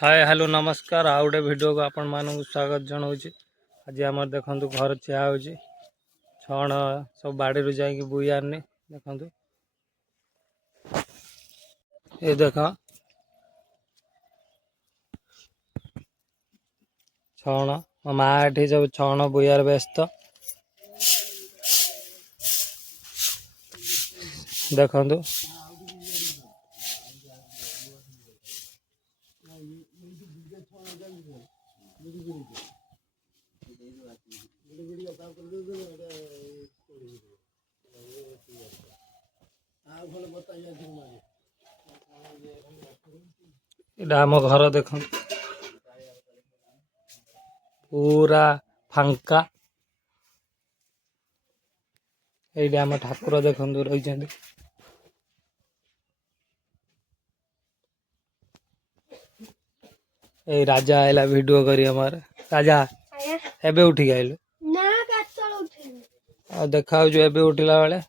Hi hello नमस्कार आउ गोटे भिडियो को आपण मानक स्वागत जनाऊँगी। आज आम देखु घर चिया हो छण सब बाड़ी रू जाकि बुआरनी देखु ये देख छण मो माँ एठी सब छण बुआर व्यस्त देखु इटा आम घर देख पूरा फांका ये आम ठाकुर देखु रही ए राजा आइला वीडियो करी हमारे राजा एबे उठी आइल देखा एबे उठिला बेले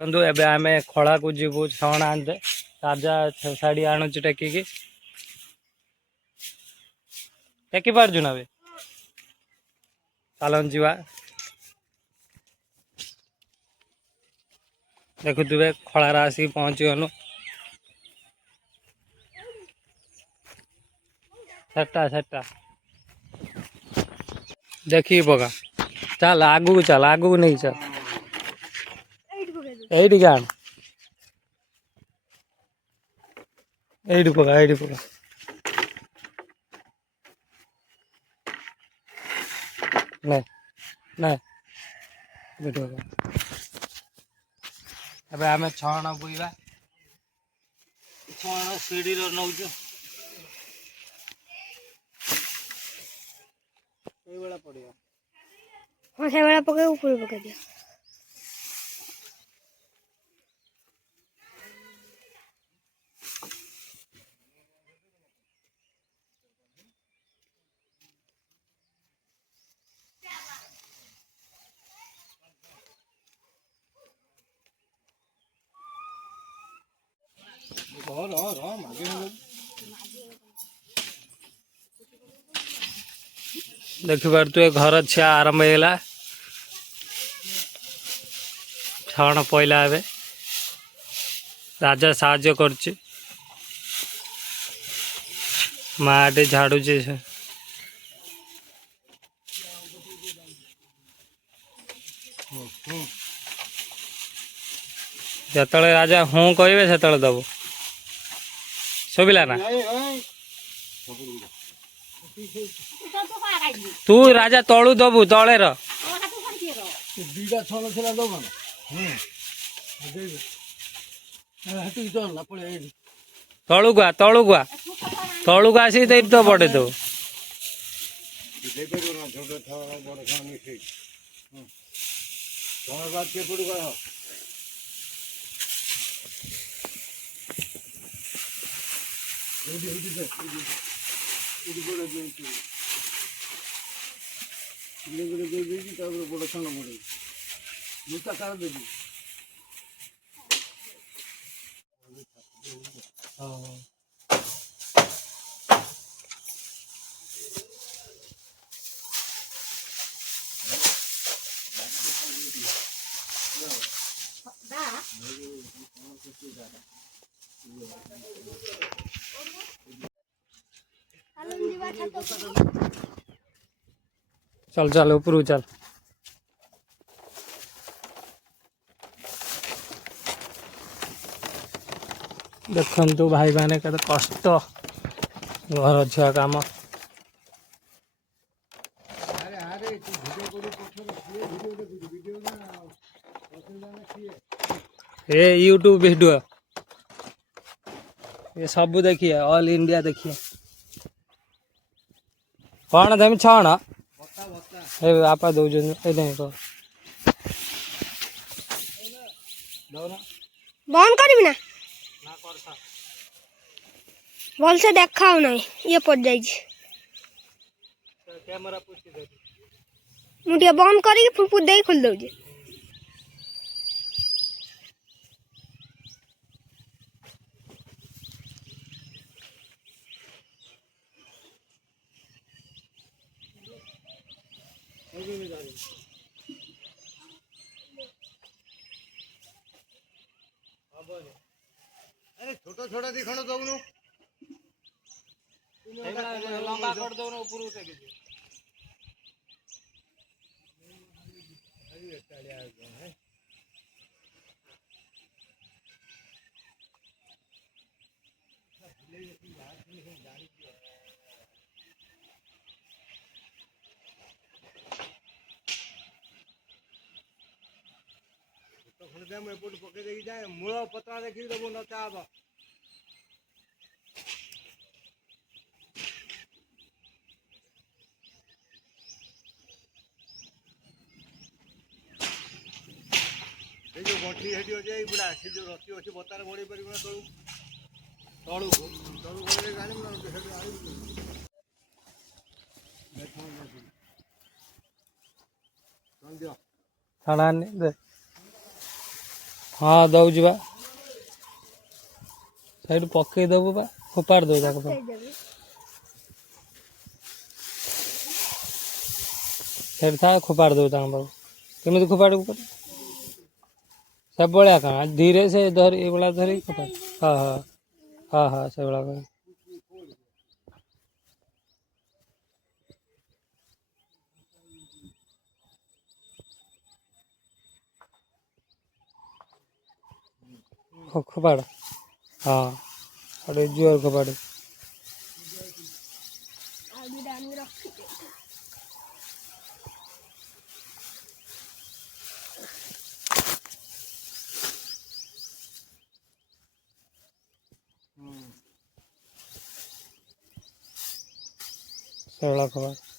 बंधु एबे आमे खड़ा को जीवु छण आनते राजा शाड़ी आणुच टेकिकी टेकी पारजु ना बे चलन जीवा देखुवे खलार आसिक पहुँची गलु सेटा सेटा देखी पका चल आगू चल आगू नहीं चल एटी आन एटी पका नहीं नहीं अब आम छण बुईवा छण सीढ़ी नौचु पड़िया हाँ से वाला पके ऊपर पके दिया देख पार तु घर छिया आरंभ होगा छण पहला ए राजा साहाଯ୍य कर माटे झाड़ुचे जतले राजा हूँ कहे से दबु शुभिला ना तू राजा तलू दबु तले तलू गुआ आसी तो पड़े तो बड़ छण पड़े जूता कार देवी चल चल ऊपर चल देखु भाई मैंने कत कष्ट घर छुआ काम ये यूट्यूब वीडियो ये सब देखिए ऑल इंडिया देखिए कौन तुम छण आपा दौन বন্ধ করবি না না করতা বলছে দেখাও নাই ইয়ে পড়ে যাইছে ক্যামেরা পুষি দে ମୁଁ ଟିକେ ବନ୍ଦ କରିକି ଫୁପୁର ଦେଇକି ଖୋଲି ଦଉଛି अरे छोटा छोटा दिखाना तो उन्हों লম্বা করে দেবো উপরে উঠে গেছে तो खड़े दे मैं पोट पके देगी जाए मुड़ा पतला देखी तो वो न चाहबा ये जो गोठी हेडी हो जाए बुढ़ा से जो रस्सी अच्छी बतारे बड़ी पड़ी ना तळू तळू तळू बड़े गाड़ी में हेडी आई बैठो चल दियो ଛାଡ଼ାନି ଦେ ହଁ ଦେଉଛି ବା ସେଇଠୁ ପକେଇ ଦେବୁ ବା ଫୋପାଡ଼ି ଦେବୁ ତାକୁ ସେଇଠି ଥା ଫୋପାଡ଼ି ଦେବୁ ତାଙ୍କ ପାଖକୁ କେମିତି ଫୋପାଡ଼ିବୁ ପଟେ ସେଭଳିଆ କାଣା ଧୀରେ ସେ ଧରି ଏଇଭଳିଆ ଧରିକି ଫୋପାଡ଼ି ହଁ ହଁ ହଁ ହଁ ସେଭଳିଆ କରି ଫୋପାଡ଼ ହଁ ଆଉ ଟିକେ ଜୋର ଫୋପାଡ଼ି ସେଭଳିଆ ଫୋପାଡ଼ି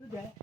जाए